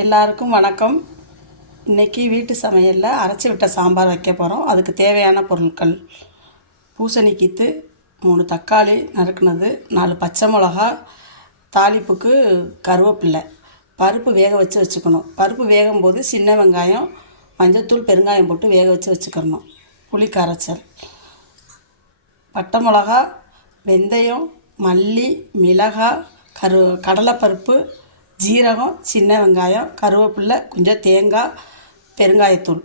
எல்லாருக்கும் வணக்கம். இன்றைக்கி வீட்டு சமையலில் அரைச்சி விட்ட சாம்பார் வைக்க போகிறோம். அதுக்கு தேவையான பொருட்கள்: பூசணி கீத்து, 3 தக்காளி நறுக்குனது, 4 பச்சை மிளகா, தாளிப்புக்கு கருவேப்பில்லை. பருப்பு வேக வச்சு வச்சுக்கணும். பருப்பு வேகும்போது சின்ன வெங்காயம், மஞ்சத்தூள், பெருங்காயம் போட்டு வேக வச்சு வச்சுக்கிறணும். புளி கரைச்சல், பட்டை மிளகா, வெந்தயம், மல்லி, மிளகாய், கடலைப்பருப்பு, ஜீரகம், சின்ன வெங்காயம், கருவேப்பில்லை, கொஞ்சம் தேங்காய், பெருங்காயத்தூள்,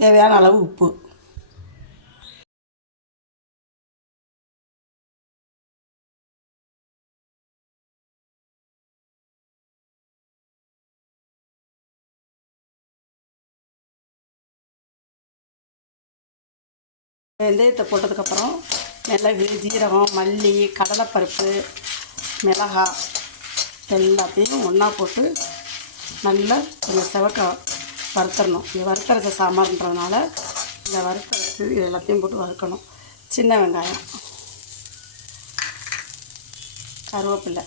தேவையான அளவு உப்பு. வெந்தயத்தை போட்டதுக்கப்புறம் மிளகு, ஜீரகம், மல்லி, கடலைப்பருப்பு, மிளகாய் எல்லாத்தையும் ஒன்றா போட்டு நல்லா கொஞ்சம் செவக்க வறுத்துடணும். இது வறுத்தரைச்ச சாம்பார்ன்றதுனால இந்த வறுத்தரைச்சி இது எல்லாத்தையும் போட்டு வறுக்கணும். சின்ன வெங்காயம், கருவேப்பில்லை,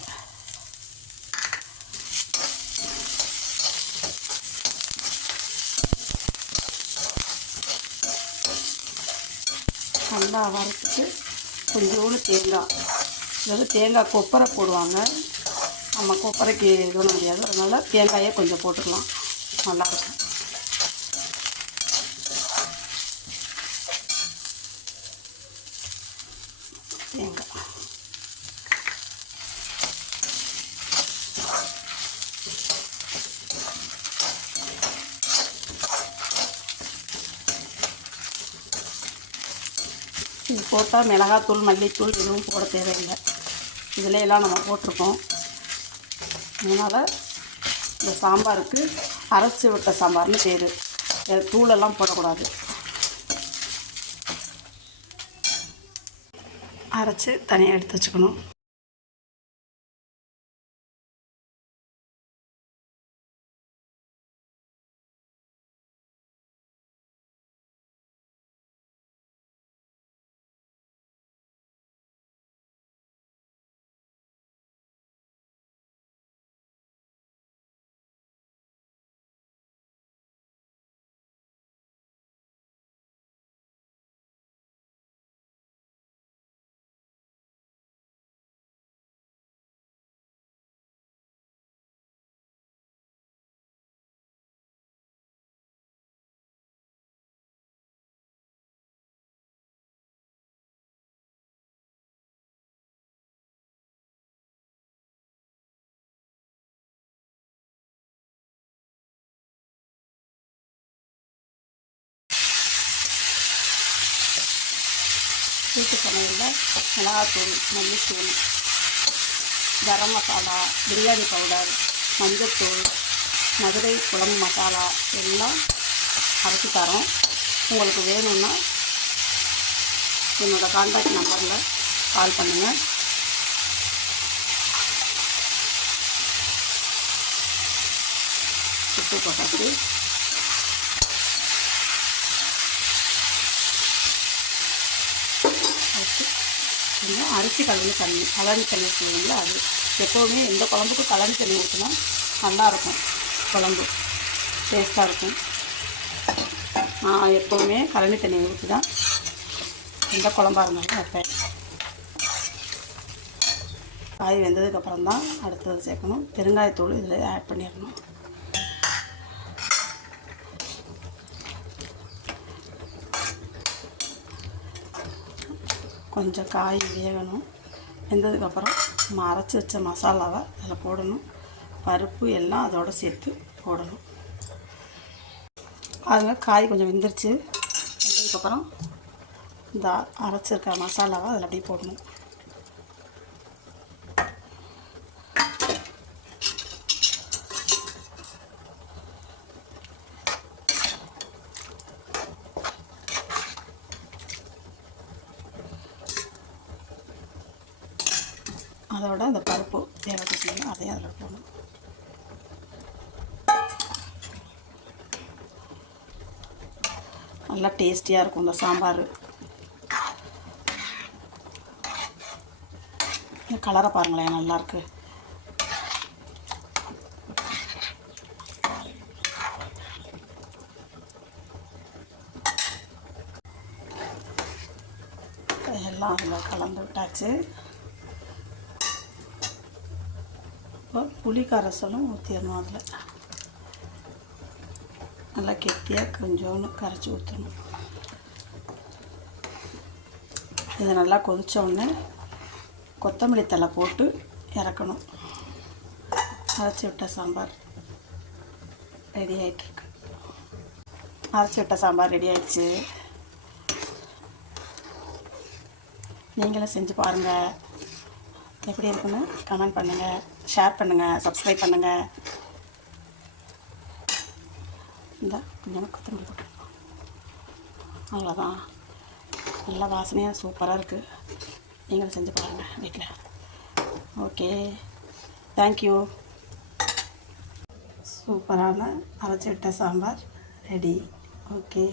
நல்லா வறுத்துட்டு கொஞ்சோண்டு தேங்காய், அதாவது தேங்காய் கொப்பரை போடுவாங்க. நம்ம கொப்பரைக்கு இது பண்ண முடியாது, அதனால் தேங்காயே கொஞ்சம் போட்டுக்கலாம், நல்லாயிருக்கும். தேங்காய் இது போட்டால் மிளகாத்தூள், மல்லித்தூள் எதுவும் போட தேவையில்லை. இதில் எல்லாம் நம்ம போட்டிருக்கோம். அதனால் இந்த சாம்பாருக்கு அரைச்சி விட்ட சாம்பார்னு பேர். தூளெல்லாம் போடக்கூடாது. அரைச்சி தனியாக எடுத்து வச்சுக்கணும். வீட்டு சமையலில் மிளகாத்தூள், மல்லித்தூள், கரம் மசாலா, பிரியாணி பவுடர், மஞ்சத்தூள், மதுரை குழம்பு மசாலா எல்லாம் அரைச்சி தரோம். உங்களுக்கு வேணும்னா என்னோடய கான்டாக்ட் நம்பரில் கால் பண்ணுங்கள். உப்பு போட்டாச்சு. கொஞ்சம் அரிசி கலந்து கலரி தண்ணி சொல்லுவீங்களா, அது எப்போவுமே எந்த குழம்புக்கும் கலரி தண்ணி ஊற்றினா நல்லாயிருக்கும், குழம்பு டேஸ்ட்டாக இருக்கும். நான் எப்போவுமே கலரி தண்ணி ஊற்றி தான் எந்த குழம்பாக இருந்தாலும் வைப்பேன். காய் வெந்ததுக்கப்புறம் தான் அடுத்தது சேர்க்கணும். பெருங்காயத்தூள் இதில் ஆட் பண்ணிடணும். கொஞ்சம் காய் வேகணும். வெந்ததுக்கப்புறம் நம்ம அரைச்சி வச்ச மசாலாவை அதில் போடணும். பருப்பு எல்லாம் அதோடு சேர்த்து போடணும். அதில் காய் கொஞ்சம் வெந்ததுக்கப்புறம் இந்த அரைச்சிருக்க மசாலாவை அதில் அப்படியே போடணும். அதோட இந்த பருப்பு வேக வச்சுக்கலாம், அதையும் அதில் போடணும். நல்லா டேஸ்டியாக இருக்கும் இந்த சாம்பார். கலரை பாருங்களேன், நல்லாயிருக்கு. எல்லாம் அதில் கலந்து விட்டாச்சு. இப்போ புளி கரைசலும் ஊற்றிடணும். அதில் நல்லா கெட்டியாக கொஞ்சோன்னு கரைச்சி ஊற்றணும். இது நல்லா கொதித்தோடனே கொத்தமல்லி தழை போட்டு இறக்கணும். அரைச்சி விட்ட சாம்பார் ரெடி ஆகிட்டுருக்கு. அரைச்சி விட்ட சாம்பார் ரெடி ஆகிடுச்சு. நீங்களும் செஞ்சு பாருங்கள். எப்படி இருக்குன்னு கமெண்ட் பண்ணுங்கள், ஷேர் பண்ணுங்கள், சப்ஸ்கிரைப் பண்ணுங்கள். இந்த கொஞ்சம் கொத்தமல்லி போட்டுருக்கோம். அவ்வளோதான். நல்லா வாசனையாக சூப்பராக இருக்குது. நீங்களும் செஞ்சு பாருங்கள் வீட்டில். Okay, thank you. சூப்பரான அரைச்சி விட்ட சாம்பார் ரெடி. ஓகே.